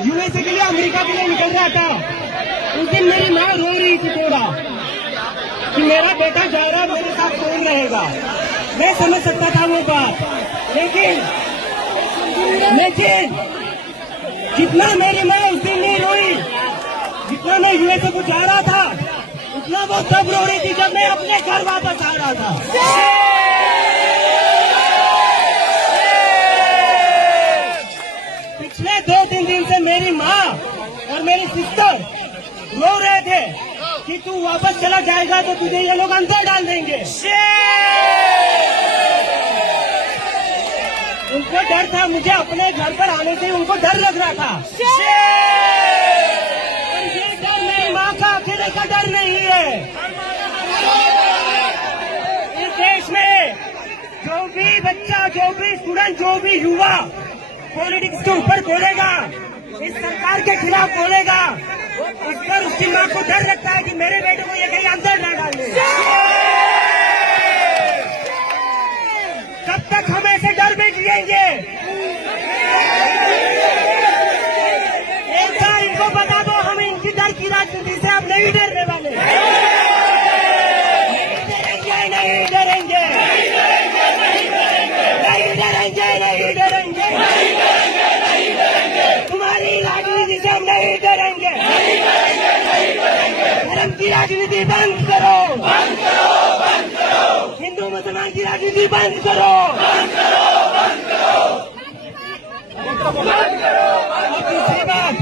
USA के लिए, America के लिए निकल रहा था। उस दिन मेरी माँ रो रही थी थोड़ा कि मेरा बेटा जा रहा, मेरे साथ कौन रहेगा। मैं समझ सकता था वो बात, लेकिन जितना मेरी माँ उस दिन नहीं रोई, जितना मैं यूएसए को जा रहा था, उतना वो तब रो रही थी जब मैं अपने घर वापस आ रहा था। पिछले 2-3 दिन से मेरी माँ और मेरी सिस्टर रो रहे थे कि तू वापस चला जाएगा तो तुझे ये लोग अंदर डाल देंगे। उनको डर था, मुझे अपने घर पर आने से उनको डर लग रहा था। और ये डर मेरी माँ का अकेले का डर नहीं है। इस देश में जो भी बच्चा, जो भी स्टूडेंट, जो भी युवा पॉलिटिक्स के ऊपर बोलेगा, इस सरकार के खिलाफ बोलेगा, उस पर उसकी माँ को डर लगता है कि मेरे बेटे को ये कहीं अंदर ना डाल दे। कब तक हम ऐसे डर में जिएंगे? एक बार इनको बता दो, हम इनकी डर की राजनीति से अब नहीं डरने वाले। नहीं डरेंगे, नहीं डरेंगे। तुम्हारी राजनीति से हम नहीं डरेंगे। धर्म की राजनीति बंद करो, हिंदू मुसलमान की राजनीति बंद करो। दूसरी बात,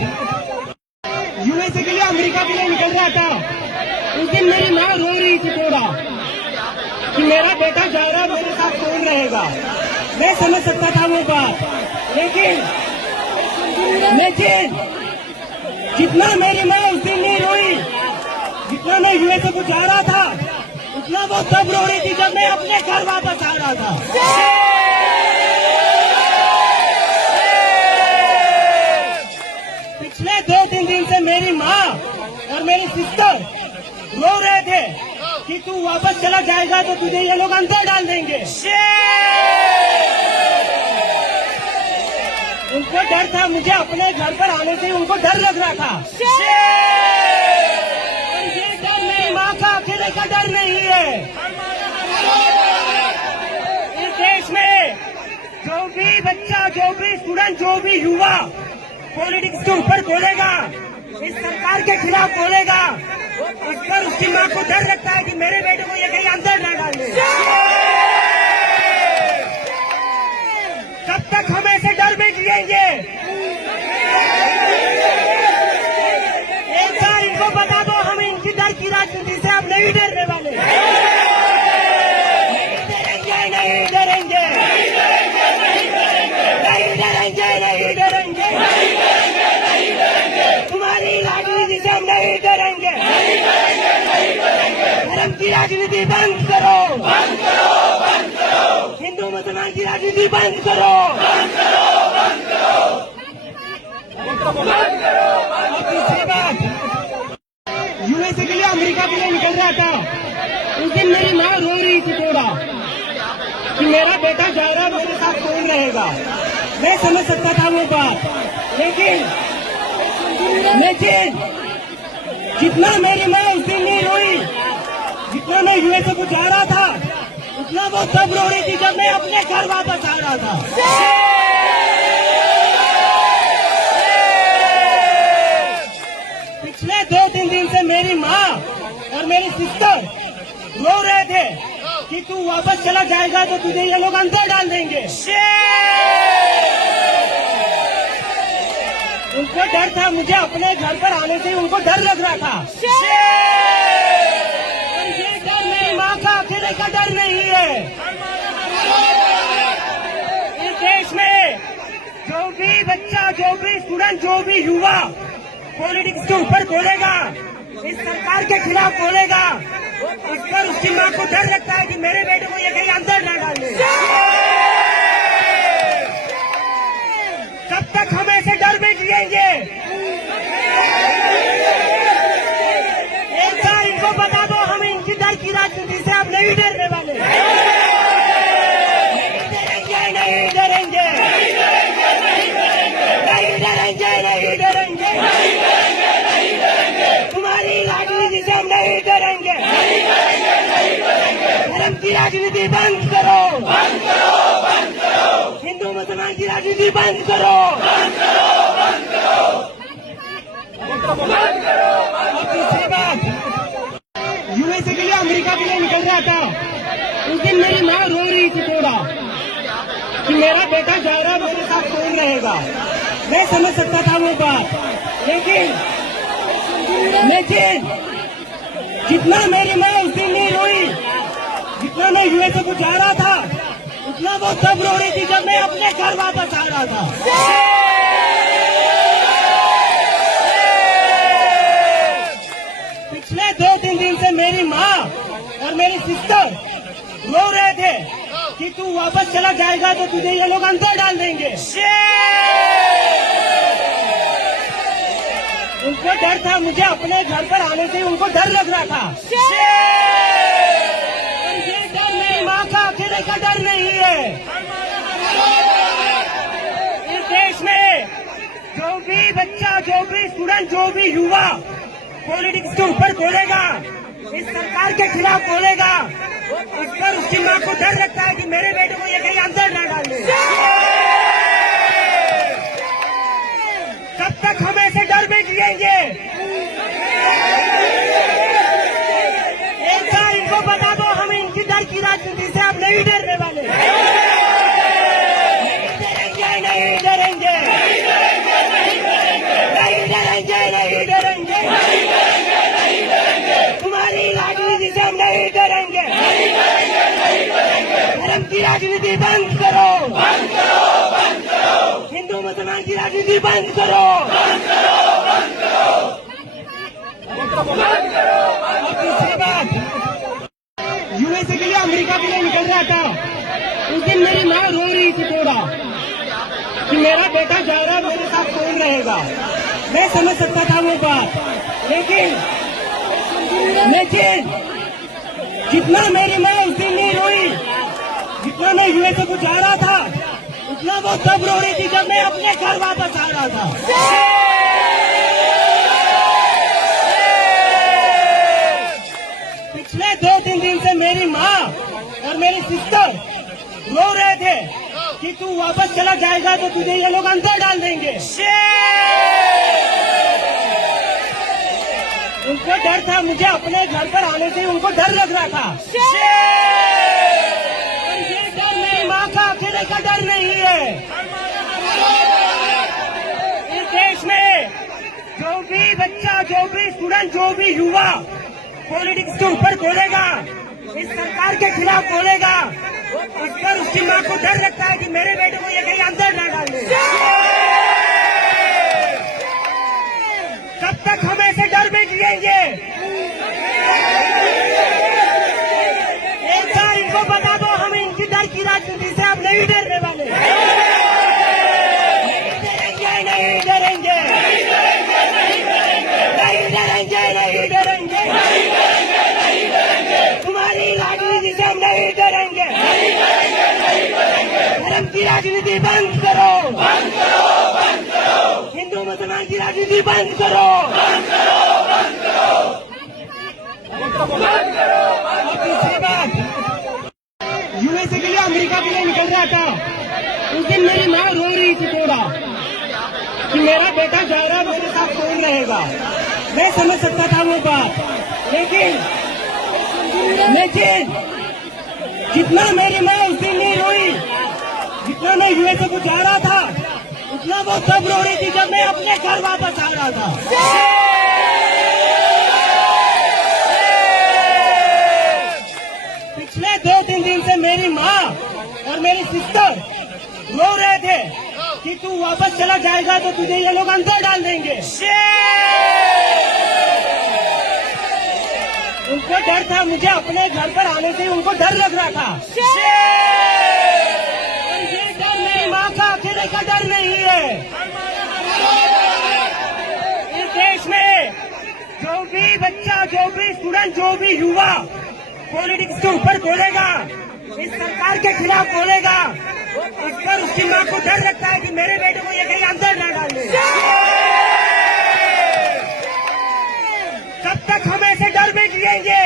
यूएसए के लिए, अमेरिका के लिए निकल रहा था। उस दिन मेरी माँ रो रही थी थोड़ा कि मेरा बेटा जा रहा, मेरे साथ कौन रहेगा। मैं समझ सकता था वो बात, लेकिन जितना मेरी माँ उस दिन नहीं रोई, जितना मैं यूएसए को जा रहा था, उतना वो तब रो रही थी जब मैं अपने घर वापस आ रहा था। पिछले 2-3 दिन से मेरी माँ और मेरी सिस्टर रो रहे थे कि तू वापस चला जाएगा तो तुझे ये लोग अंदर डाल देंगे। उनको डर था, मुझे अपने घर पर आने से उनको डर लग रहा था। और ये डर मेरी माँ का अकेले का डर नहीं है। इस देश में जो भी बच्चा, जो भी स्टूडेंट, जो भी युवा पॉलिटिक्स के ऊपर बोलेगा, इस सरकार के खिलाफ बोलेगा, उस पर उसकी माँ को डर लगता है कि मेरे बेटे को ये कहीं अंदर ना डाल दे। कब तक हम ऐसे डर में जिएंगे? एक बार इनको बता दो, हम इनकी डर की राजनीति से अब नहीं डरने वाले। नहीं डरेंगे, नहीं डरेंगे। तुम्हारी राजनीति से हम नहीं डरेंगे। धर्म की राजनीति बंद करो, हिंदू मुसलमान की राजनीति बंद करो। दूसरी बात, यूएसए के लिए, अमेरिका के लिए निकल रहा था। उस दिन मेरी माँ रो रही थी थोड़ा कि मेरा बेटा जा रहा, मेरे साथ कौन रहेगा। मैं समझ सकता था वो बात, लेकिन जितना मेरी माँ उस दिन नहीं रोई, जितना मैं यूएसए को जा रहा था, उतना वो तब रो रही थी जब मैं अपने घर वापस आ रहा था। पिछले 2-3 दिन से मेरी माँ और मेरी सिस्टर रो रहे थे कि तू वापस चला जाएगा तो तुझे ये लोग अंदर डाल देंगे। उनको डर था, मुझे अपने घर पर आने से उनको डर लग रहा था। और ये डर मेरी माँ का अकेले का डर नहीं है। इस देश में जो भी बच्चा, जो भी स्टूडेंट, जो भी युवा पॉलिटिक्स के ऊपर बोलेगा, इस सरकार के खिलाफ बोलेगा, उस पर उसकी माँ को डर लगता है कि मेरे बेटे को ये कहीं अंदर ना डाल दे। कब तक हम ऐसे डर में जिएंगे? एक बार इनको बता दो, हम इनकी डर की राजनीति से अब नहीं डरने वाले। नहीं डरेंगे, नहीं डरेंगे। राजनीति बंद करो, और दूसरी बात, यूएसए के लिए अमेरिका के लिए निकल रहा था, उस दिन मेरी माँ रो रही थी थोड़ा कि मेरा बेटा जा रहा मेरे साथ कौन रहेगा। मैं समझ सकता था वो बात, लेकिन जितना मेरी माँ उस दिन नहीं रोई, जितना मैं यूएसए को जा रहा था, उतना वो तब रो रही थी जब मैं अपने घर वापस आ रहा था। पिछले 2-3 दिन से मेरी माँ और मेरी सिस्टर रो रहे थे कि तू वापस चला जाएगा तो तुझे ये लोग अंदर डाल देंगे। उनको डर था, मुझे अपने घर पर आने से उनको डर लग रहा था। और ये डर मेरी माँ का अकेले का डर नहीं है। इस देश में जो भी बच्चा, जो भी स्टूडेंट, जो भी युवा पॉलिटिक्स के ऊपर बोलेगा, इस सरकार के खिलाफ बोलेगा, उस पर उसकी माँ को डर लगता है कि मेरे बेटे को ये कहीं अंदर ना डाल दे। कब तक हम ऐसे डर में जिएंगे? एक बार इनको बता दो, हम इनकी डर की राजनीति से अब नहीं डरने वाले। नहीं डरेंगे, नहीं डरेंगे। तुम्हारी राजनीति से हम नहीं डरेंगे। धर्म की राजनीति बंद करो, हिंदू मुसलमान की राजनीति बंद करो, और दूसरी बात, यूएसए के लिए अमेरिका के लिए निकल रहा था, उस दिन मेरी माँ रो रही थी थोड़ा कि मेरा बेटा जा रहा मेरे साथ कौन रहेगा। मैं समझ सकता था वो बात, लेकिन जितना मेरी माँ उस दिन नहीं रोई, जितना मैं यूएसए को जा रहा था, उतना वो तब रो रही थी जब मैं अपने घर वापस आ रहा था। पिछले 2-3 दिन से मेरी माँ और मेरी सिस्टर रो रहे थे कि तू वापस चला जाएगा तो तुझे ये लोग अंदर डाल देंगे। उनको डर था, मुझे अपने घर पर आने से उनको डर लग रहा था। और ये डर मेरी माँ का अकेले का डर नहीं है। इस देश में जो भी बच्चा, जो भी स्टूडेंट, जो भी युवा पॉलिटिक्स के ऊपर बोलेगा, इस सरकार के खिलाफ बोलेगा, उस पर उसकी माँ को डर लगता है कि मेरे बेटे को ये कहीं अंदर ना डाल दे। कब तक हम ऐसे डर में जिएंगे? एक बार इनको बता दो, हम इनकी डर की राजनीति से अब नहीं डरने वाले। नहीं डरेंगे, नहीं डरेंगे। तुम्हारी राजनीति से हम नहीं डरेंगे। धर्म की राजनीति बंद करो, हिंदू मुसलमान की राजनीति बंद करो, और दूसरी बात, यूएसए के लिए अमेरिका के लिए निकल रहा था, उस दिन मेरी माँ रो रही थी थोड़ा कि मेरा बेटा जा रहा मेरे साथ कौन रहेगा। मैं समझ सकता था वो बात, लेकिन जितना मेरी माँ उस दिन नहीं रोई, जितना मैं यूएसए को जा रहा था, उतना वो तब रो रही थी जब मैं अपने घर वापस आ रहा था। पिछले 2-3 दिन से मेरी माँ और मेरी सिस्टर रो रहे थे कि तू वापस चला जाएगा तो तुझे ये लोग अंदर डाल देंगे। उनको डर था, मुझे अपने घर पर आने से उनको डर लग रहा था। और ये डर मेरी माँ का अकेले का डर नहीं है। इस देश में जो भी बच्चा, जो भी स्टूडेंट, जो भी युवा पॉलिटिक्स के ऊपर बोलेगा, इस सरकार के खिलाफ बोलेगा, उस पर उसकी माँ को डर लगता है कि मेरे बेटे को ये कहीं अंदर ना डाल दे। कब तक हम ऐसे डर में जिएंगे?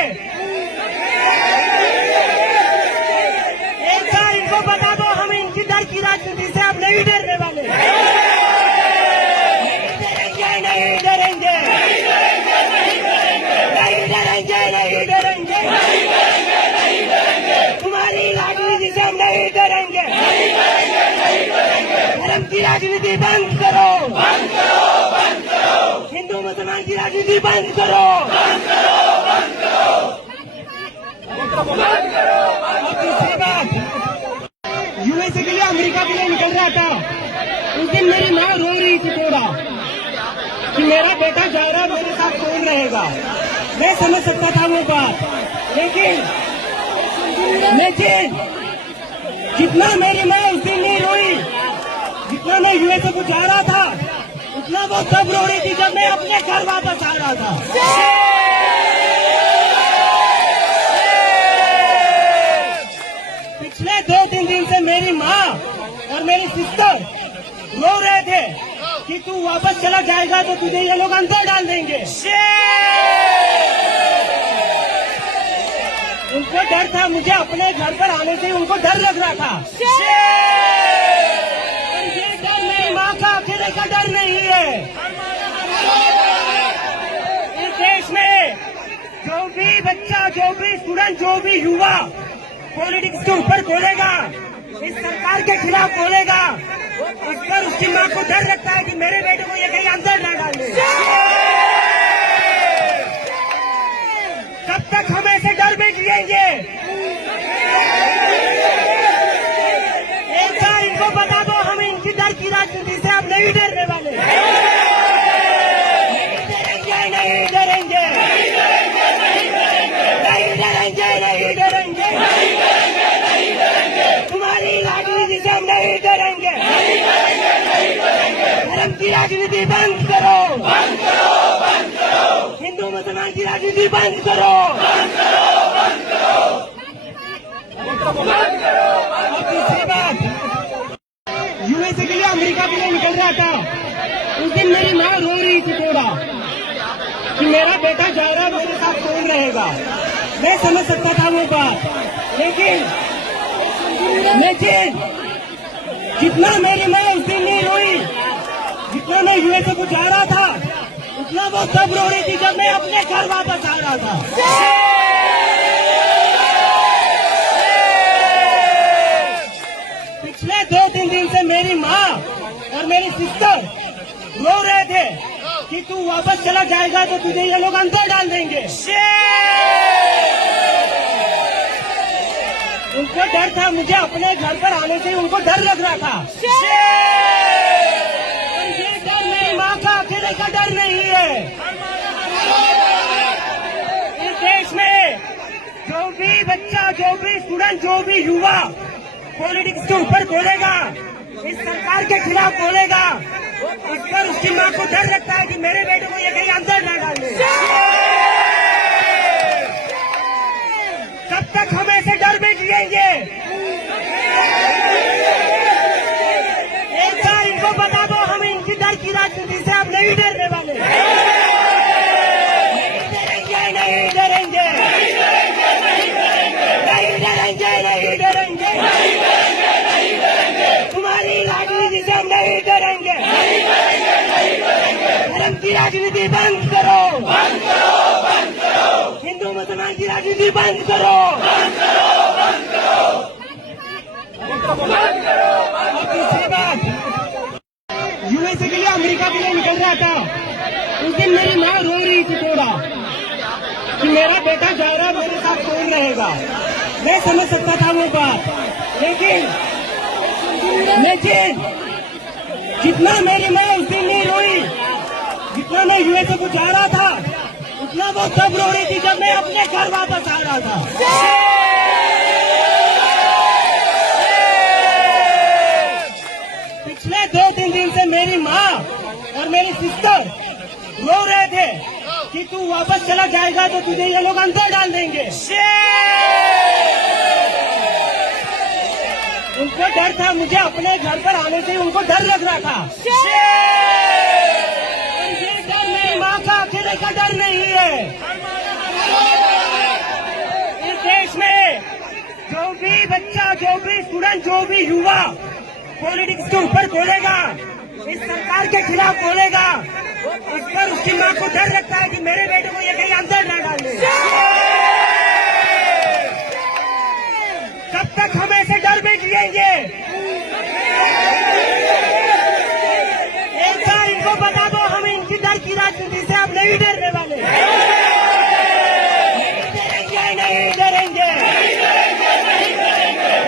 एक बार इनको बता दो, हम इनकी डर की राजनीति से अब नहीं डरने वाले। नहीं डरेंगे, नहीं डरेंगे, नहीं डरेंगे, तुम्हारी राजनीति से हम नहीं डरेंगे। धर्म की राजनीति बंद करो, हिंदू मुसलमान की राजनीति बंद करो, दूसरी बात, यूएसए के लिए अमेरिका के लिए निकल रहा था, उस दिन मेरी माँ रो रही थी थोड़ा कि मेरा बेटा जा रहा मेरे साथ कौन रहेगा। मैं समझ सकता था वो बात, लेकिन जितना मेरी माँ उस दिन नहीं रोई, जितना मैं यूएसए को जा रहा था, उतना वो तब रो रही थी जब मैं अपने घर वापस आ रहा था। पिछले 2-3 दिन से मेरी माँ और मेरी सिस्टर रो रहे थे कि तू वापस चला जाएगा तो तुझे ये लोग अंदर डाल देंगे। उनको डर था, मुझे अपने घर पर आने से उनको डर लग रहा था। और ये डर मेरी माँ का अकेले का डर नहीं है। इस देश में जो भी बच्चा, जो भी स्टूडेंट, जो भी युवा पॉलिटिक्स के ऊपर बोलेगा, इस सरकार के खिलाफ बोलेगा, उस पर उसकी माँ को डर लगता है कि मेरे बेटे को ये कहीं अंदर ना डाल दे। कब तक हम ऐसे डर में जिएंगे? एक बार इनको बता दो, हम इनकी डर की राजनीति से अब नहीं डरने वाले। नहीं डरेंगे, नहीं डरेंगे, नहीं डरेंगे, तुम्हारी राजनीति से हम नहीं डरेंगे। धर्म की राजनीति बंद करो, हिंदू मुसलमान की राजनीति बंद करो, दूसरी बात, यूएसए के लिए अमेरिका के लिए निकल रहा था, उस दिन मेरी माँ रो रही थी थोड़ा कि मेरा बेटा जा रहा मेरे साथ कौन रहेगा। मैं समझ सकता था वो बात, लेकिन जितना मेरी माँ उस दिन नहीं रोई, जितना मैं यूएसए को जा रहा था, उतना वो तब रो रही थी जब मैं अपने घर वापस आ रहा था। पिछले 2-3 दिन से मेरी माँ और मेरी सिस्टर रो रहे थे कि तू वापस चला जाएगा तो तुझे ये लोग अंदर डाल देंगे। उनको डर था, मुझे अपने घर पर आने से उनको डर लग रहा था। और ये डर मेरी माँ का अकेले का डर नहीं है। इस देश में जो भी बच्चा, जो भी स्टूडेंट, जो भी युवा पॉलिटिक्स के ऊपर बोलेगा, इस सरकार के खिलाफ बोलेगा, उस पर उसकी माँ को डर लगता है कि मेरे बेटे को ये कहीं अंदर ना डाल दे। कब तक हम ऐसे डर में जिएंगे? एक बार इनको बता दो, हम इनकी डर की राजनीति से अब नहीं डरने वाले। नहीं डरेंगे, नहीं डरेंगे, नहीं डरेंगे, तुम्हारी राजनीति से हम नहीं डरेंगे। धर्म की राजनीति बंद करो, हिंदू मुसलमान की राजनीति बंद करो, दूसरी बात, यूएसए के लिए अमेरिका के लिए निकल रहा था, उस दिन मेरी माँ रो रही थी थोड़ा कि मेरा बेटा जा रहा मेरे साथ कौन रहेगा। मैं समझ सकता था वो बात, लेकिन जितना मेरी माँ उस दिन नहीं रोई, जितना मैं यूएसए को जा रहा था, उतना वो तब रो रही थी जब मैं अपने घर वापस आ रहा था। पिछले 2-3 दिन से मेरी माँ और मेरी सिस्टर रो रहे थे कि तू वापस चला जाएगा तो तुझे ये लोग अंदर डाल देंगे। उनको डर था, मुझे अपने घर पर आने से उनको डर लग रहा था। और ये डर मेरी माँ का अकेले का डर नहीं है। इस देश में जो भी बच्चा, जो भी स्टूडेंट, जो भी युवा पॉलिटिक्स के ऊपर बोलेगा, इस सरकार के खिलाफ बोलेगा, इस पर उसकी माँ को डर लगता है कि मेरे बेटे को ये कहीं अंदर ना डाल दे। कब तक हम ऐसे डर में जिएंगे? एक बार इनको बता दो, हम इनकी डर की राजनीति से अब नहीं डरने वाले। नहीं डरेंगे,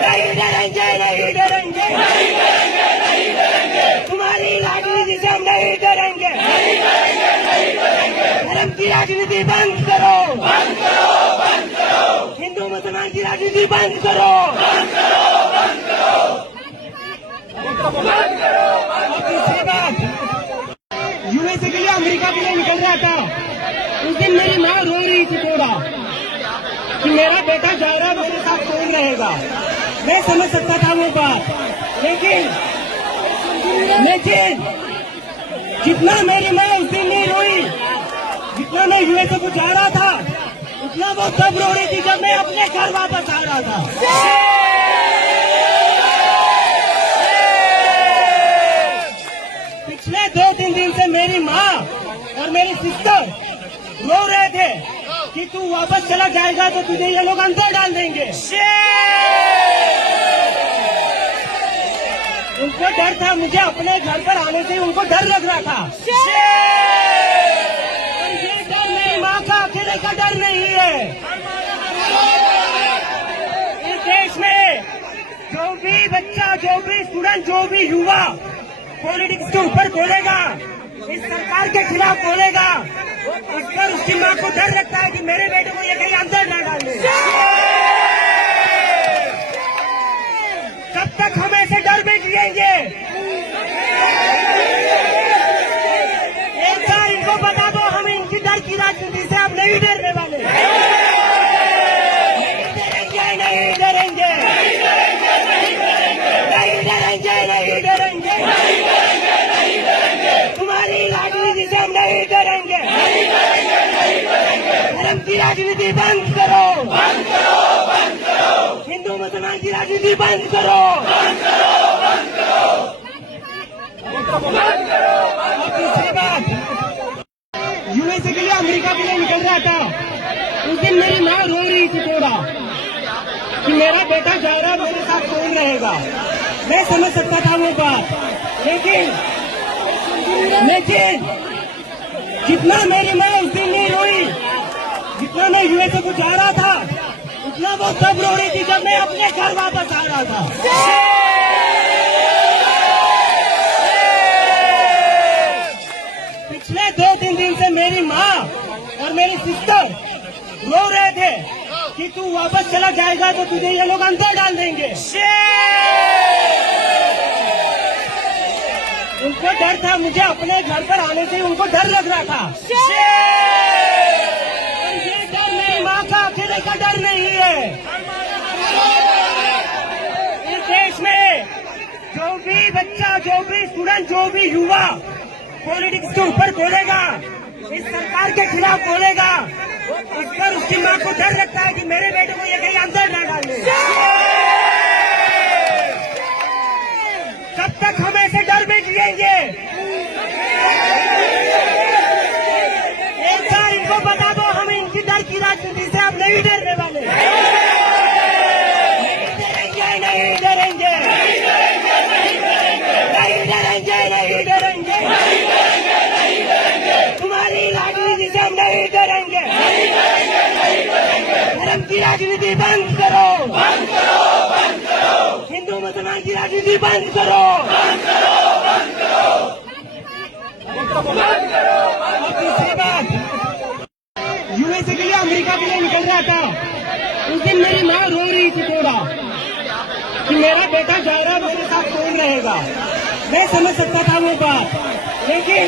नहीं डरेंगे, नहीं डरेंगे, तुम्हारी राजनीति से हम नहीं डरेंगे। धर्म की राजनीति बंद करो, हिंदू मुसलमान की राजनीति बंद करो। और दूसरी बात, यूएसए के लिए, अमेरिका के लिए निकल रहा था, उस दिन मेरी माँ रो रही थी थोड़ा कि मेरा बेटा जा रहा है, मेरे साथ कौन रहेगा। मैं समझ सकता था वो बात, लेकिन जितना मेरी माँ उस दिन नहीं रोई, जितना मैं यूएसए को जा रहा था, उतना वो तब रो रही थी जब मैं अपने घर वापस आ रहा था। पिछले 2-3 दिन से मेरी माँ और मेरी सिस्टर रो रहे थे कि तू वापस चला जाएगा तो तुझे ये लोग अंदर डाल देंगे। उनको डर था, मुझे अपने घर पर आने से उनको डर लग रहा था। और ये डर मेरी माँ का अकेले का डर नहीं है। इस देश में जो भी बच्चा, जो भी स्टूडेंट, जो भी युवा पॉलिटिक्स के ऊपर बोलेगा, इस सरकार के खिलाफ बोलेगा, उस पर उसकी माँ को डर लगता है कि मेरे बेटे को ये कहीं अंदर ना डाल दे। कब तक हम ऐसे डर में जिएंगे? एक बार इनको बता दो, हम इनकी डर की राजनीति से अब नहीं डरने वाले। नहीं डरेंगे, नहीं डरेंगे, नहीं डरेंगे, तुम्हारी राजनीति से हम नहीं डरेंगे। धर्म की राजनीति बंद करो, हिंदू मुसलमान की राजनीति बंद करो। और दूसरी बात, यूएसए के लिए, अमेरिका के लिए निकल रहा था, उस दिन मेरी माँ रो रही थी थोड़ा कि मेरा बेटा जा रहा है, मेरे साथ कौन रहेगा। मैं समझ सकता था वो बात, लेकिन जितना मेरी माँ उस दिन नहीं रोई, जितना मैं यूएसए को जा रहा था, उतना वो तब रो रही थी जब मैं अपने घर वापस आ रहा था। पिछले 2-3 दिन से मेरी माँ और मेरी सिस्टर रो रहे थे कि तू वापस चला जाएगा तो तुझे ये लोग अंदर डाल देंगे। उनको डर था, मुझे अपने घर पर आने से उनको डर लग रहा था। और ये डर मेरी माँ का अकेले का डर नहीं है। इस देश में जो भी बच्चा, जो भी स्टूडेंट, जो भी युवा पॉलिटिक्स के ऊपर बोलेगा, इस सरकार के खिलाफ बोलेगा, उस पर उसकी माँ को डर लगता है कि मेरे बेटे को ये कहीं अंदर ना डाल दे। कब तक हम ऐसे डर में जिएंगे? एक बार इनको बता दो, हम इनकी डर की राजनीति से अब नहीं डरने वाले। नहीं डरेंगे, नहीं डरेंगे, नहीं डरेंगे, तुम्हारी राजनीति से हम नहीं डरेंगे। धर्म की राजनीति बंद करो, हिंदू मुसलमान की राजनीति बंद करो। और दूसरी बात, यूएसए के लिए, अमेरिका के लिए निकल रहा था, उस दिन मेरी माँ रो रही थी थोड़ा कि मेरा बेटा जा रहा है, मेरे साथ कौन रहेगा। मैं समझ सकता था वो बात, लेकिन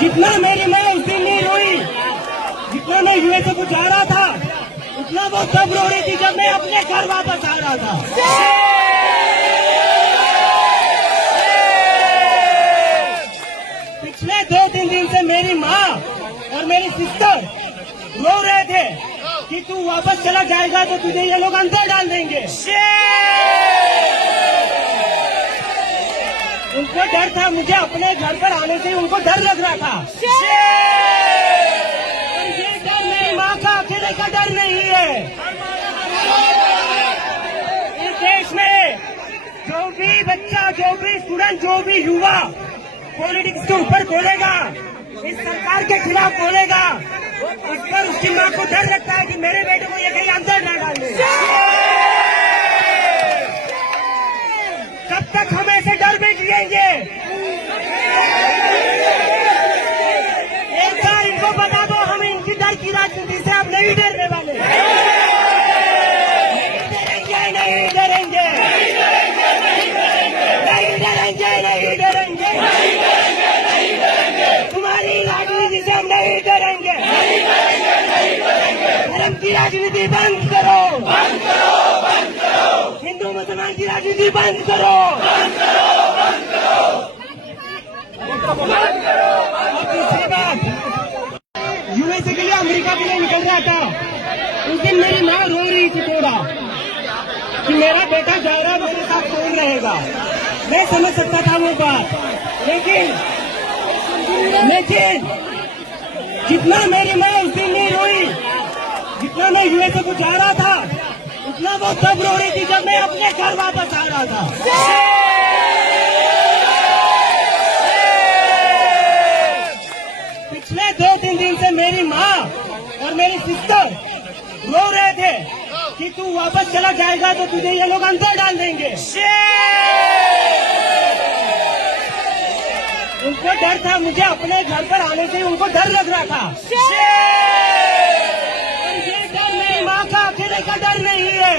जितना मेरी माँ उस दिन नहीं रोई, जितना मैं यूएसए को जा रहा था, उतना वो तब रो रही थी जब मैं अपने घर वापस आ रहा था। पिछले 2-3 दिन से मेरी माँ और मेरी सिस्टर रो रहे थे कि तू वापस चला जाएगा तो तुझे ये लोग अंदर डाल देंगे। उनको डर था, मुझे अपने घर पर आने से उनको डर लग रहा था। और ये डर मेरी माँ का अकेले का डर नहीं है। इस देश में जो भी बच्चा, जो भी स्टूडेंट, जो भी युवा पॉलिटिक्स के ऊपर बोलेगा, इस सरकार के खिलाफ बोलेगा, उस पर उसकी माँ को डर लगता है कि मेरे बेटे को ये कहीं अंदर न डाल दे। कब तक हम ऐसे डर में जिएंगे? एक बार इनको बता दो, हम इनकी डर की राजनीति से अब नहीं डरने वाले। नहीं डरेंगे, नहीं डरेंगे, नहीं डरेंगे, तुम्हारी राजनीति से हम नहीं डरेंगे। धर्म की राजनीति बंद करो, हिंदू मुसलमान की राजनीति बंद करो। और दूसरी बात, यूएसए के लिए, अमेरिका के लिए निकल रहा था, उस दिन मेरी माँ रो रही थी थोड़ा कि मेरा बेटा जा रहा, मेरे साथ कौन रहेगा। मैं समझ सकता था वो बात, लेकिन जितना मेरी माँ उस दिन नहीं रोई, जितना मैं यूएसए को जा रहा था, उतना वो तब रो रही थी जब मैं अपने घर वापस आ रहा था। पिछले 2-3 दिन से मेरी माँ और मेरी सिस्टर रो रहे थे कि तू वापस चला जाएगा तो तुझे ये लोग अंदर डाल देंगे। उनको डर था, मुझे अपने घर पर आने से उनको डर लग रहा था। और ये डर मेरी माँ का अकेले का डर नहीं है।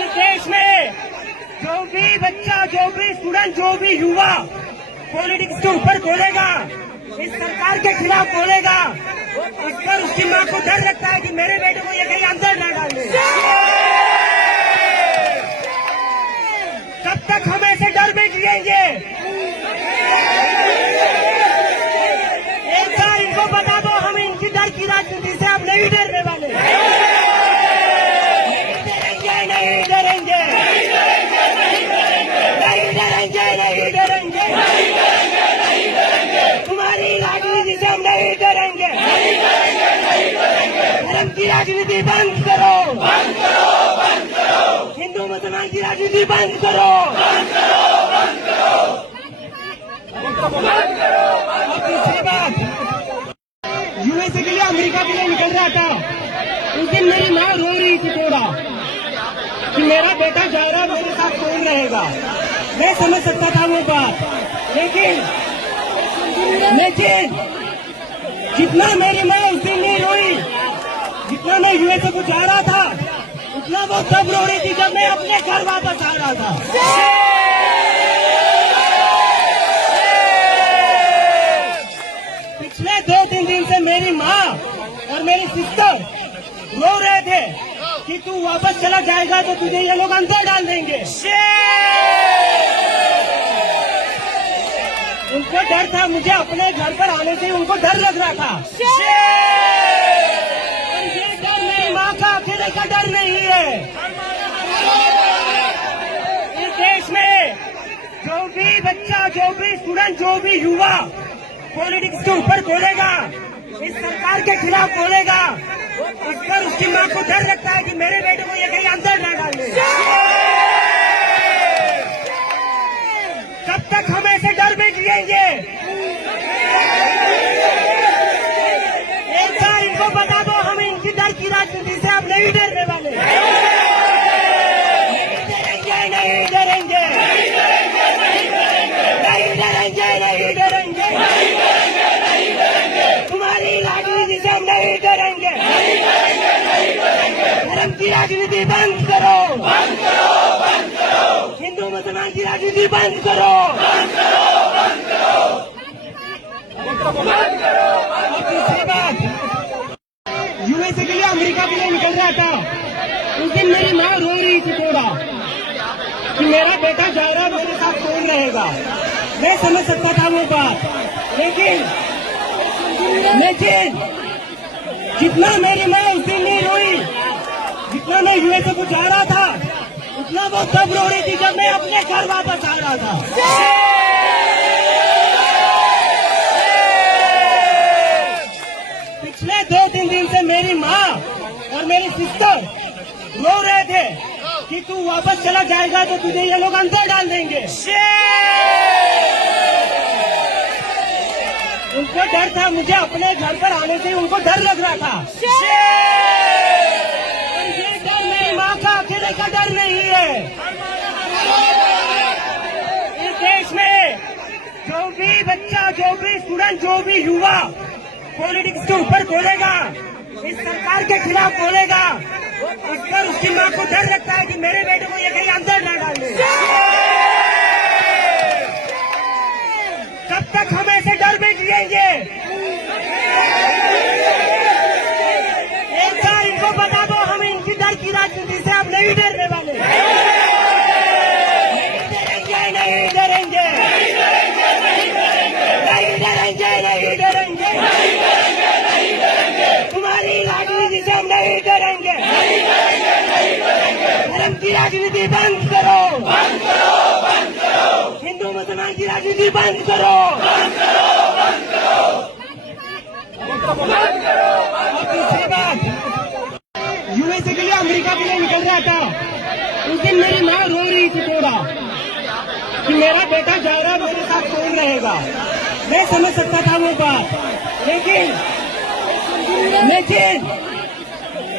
इस देश में जो भी बच्चा, जो भी स्टूडेंट, जो भी युवा पॉलिटिक्स के ऊपर बोलेगा, इस सरकार के खिलाफ बोलेगा, उस पर उसकी माँ को डर लगता है कि मेरे बेटे को ये कहीं अंदर न डाल दे। कब तक हम ऐसे डर में जिएंगे? एक बार इनको बता दो, हम इनकी डर की राजनीति से अब नहीं डरने वाले। नहीं डरेंगे, नहीं डरेंगे, नहीं डरेंगे, तुम्हारी राजनीति से हम नहीं डरेंगे। धर्म की राजनीति बंद करो, हिंदू मुसलमान की राजनीति बंद करो। और दूसरी बात, यूएसए के लिए, अमेरिका के लिए निकल रहा था, उस दिन मेरी माँ रो रही थी थोड़ा कि मेरा बेटा जा रहा, मेरे साथ कौन रहेगा। मैं समझ सकता था वो बात, लेकिन जितना मेरी माँ उस दिन नहीं रोई, जितना मैं यूएसए को जा रहा था, उतना वो तब रो रही थी जब मैं अपने घर वापस आ रहा था। पिछले 2-3 दिन से मेरी माँ और मेरी सिस्टर रो रहे थे कि तू वापस चला जाएगा तो तुझे ये लोग अंदर डाल देंगे। उनको डर था, मुझे अपने घर पर आने से उनको डर लग रहा था। और ये डर मेरी माँ का अकेले का डर नहीं है। इस देश में जो भी बच्चा, जो भी स्टूडेंट, जो भी युवा पॉलिटिक्स के ऊपर बोलेगा, इस सरकार के खिलाफ बोलेगा, उस पर उसकी माँ को डर लगता है कि मेरे बेटे को ये कहीं अंदर न डाल दे। कब तक हम ऐसे डर में जिएंगे? एक बार इनको बता दो, हम इनकी डर की राजनीति से अब नहीं डरने वाले। नहीं डरेंगे, नहीं डरेंगे, नहीं डरेंगे, तुम्हारी राजनीति से हम नहीं डरेंगे। धर्म की राजनीति बंद करो, हिंदू मुसलमान की राजनीति बंद करो। और दूसरी बात, यूएसए के लिए, अमेरिका के लिए निकल रहा था, उस दिन मेरी माँ रो रही थी थोड़ा कि मेरा बेटा जा रहा, मेरे साथ कौन रहेगा। मैं समझ सकता था वो बात, लेकिन जितना मेरी माँ उस दिन नहीं रोई, जितना मैं यूएसए को जा रहा था, उतना वो तब रो रही थी जब मैं अपने घर वापस आ रहा था। पिछले 2-3 दिन से मेरी माँ और मेरी सिस्टर रो रहे थे कि तू वापस चला जाएगा तो तुझे ये लोग अंदर डाल देंगे। उनको डर था, मुझे अपने घर पर आने से उनको डर लग रहा था। और ये डर मेरी माँ का अकेले का डर नहीं है। इस देश में जो भी बच्चा, जो भी स्टूडेंट, जो भी युवा पॉलिटिक्स के ऊपर बोलेगा, इस सरकार के खिलाफ बोलेगा, उस पर उसकी माँ को डर लगता है कि मेरे बेटे को ये कहीं अंदर ना डाल दे। कब तक हम ऐसे डर में जिएंगे? एक बार इनको बता दो, हम इनकी डर की राजनीति से अब नहीं डरने वाले। नहीं डरेंगे, नहीं डरेंगे, नहीं डरेंगे, नहीं डरेंगे। तुम्हारी राजनीति से हम नहीं डरेंगे। धर्म की राजनीति बंद करो, बंद करो, बंद करो। हिंदू मुसलमान की राजनीति बंद करो, बंद करो, बंद करो, बंद करो। और दूसरी बात, यूएसए के लिए, अमेरिका के लिए निकल रहा था। उस दिन मेरी माँ रो रही थी थोड़ा कि मेरा बेटा जा रहा है, मेरे साथ कौन रहेगा। मैं समझ सकता था वो बात, लेकिन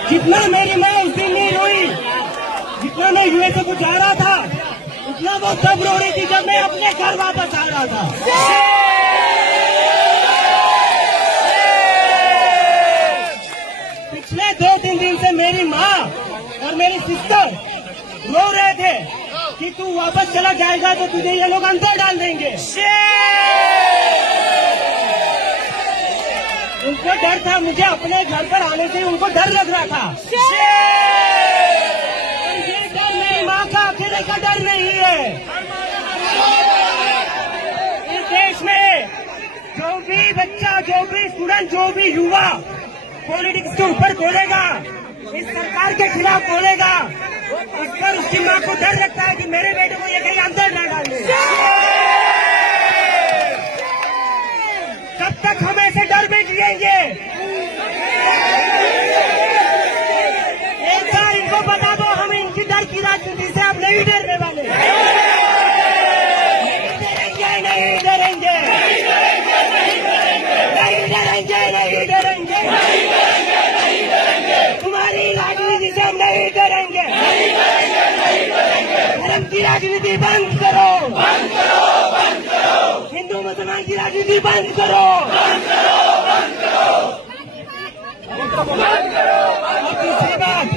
जितना मेरी माँ उस दिन नहीं रोई, जितना मैं यूएसए को जा रहा था, उतना वो तब रो रही थी जब मैं अपने घर वापस आ रहा था। पिछले 2-3 दिन से मेरी माँ और मेरी सिस्टर रो रहे थे कि तू वापस चला जाएगा तो तुझे ये लोग अंदर डाल देंगे। उनको डर था, मुझे अपने घर पर आने से उनको डर लग रहा था। और ये डर मेरी माँ का अकेले का डर नहीं है। इस देश में जो भी बच्चा, जो भी स्टूडेंट, जो भी युवा पॉलिटिक्स के ऊपर बोलेगा, इस सरकार के खिलाफ बोलेगा, उस पर उसकी माँ को डर लगता है कि मेरे बेटे को ये कहीं अंदर ना डाल दे। कब तक हम ऐसे डर में जिएंगे? एक बार इनको बता दो, हम इनकी डर की राजनीति से अब नहीं डरने वाले। नहीं डरेंगे, नहीं डरेंगे, नहीं डरेंगे, नहीं डरेंगे। तुम्हारी राजनीति से हम नहीं डरेंगे। धर्म की राजनीति बंद करो, बंद करो, बंद करो। हिंदू मुसलमान की राजनीति बंद करो, बंद करो, बंद करो, बंद करो। और दूसरी बात,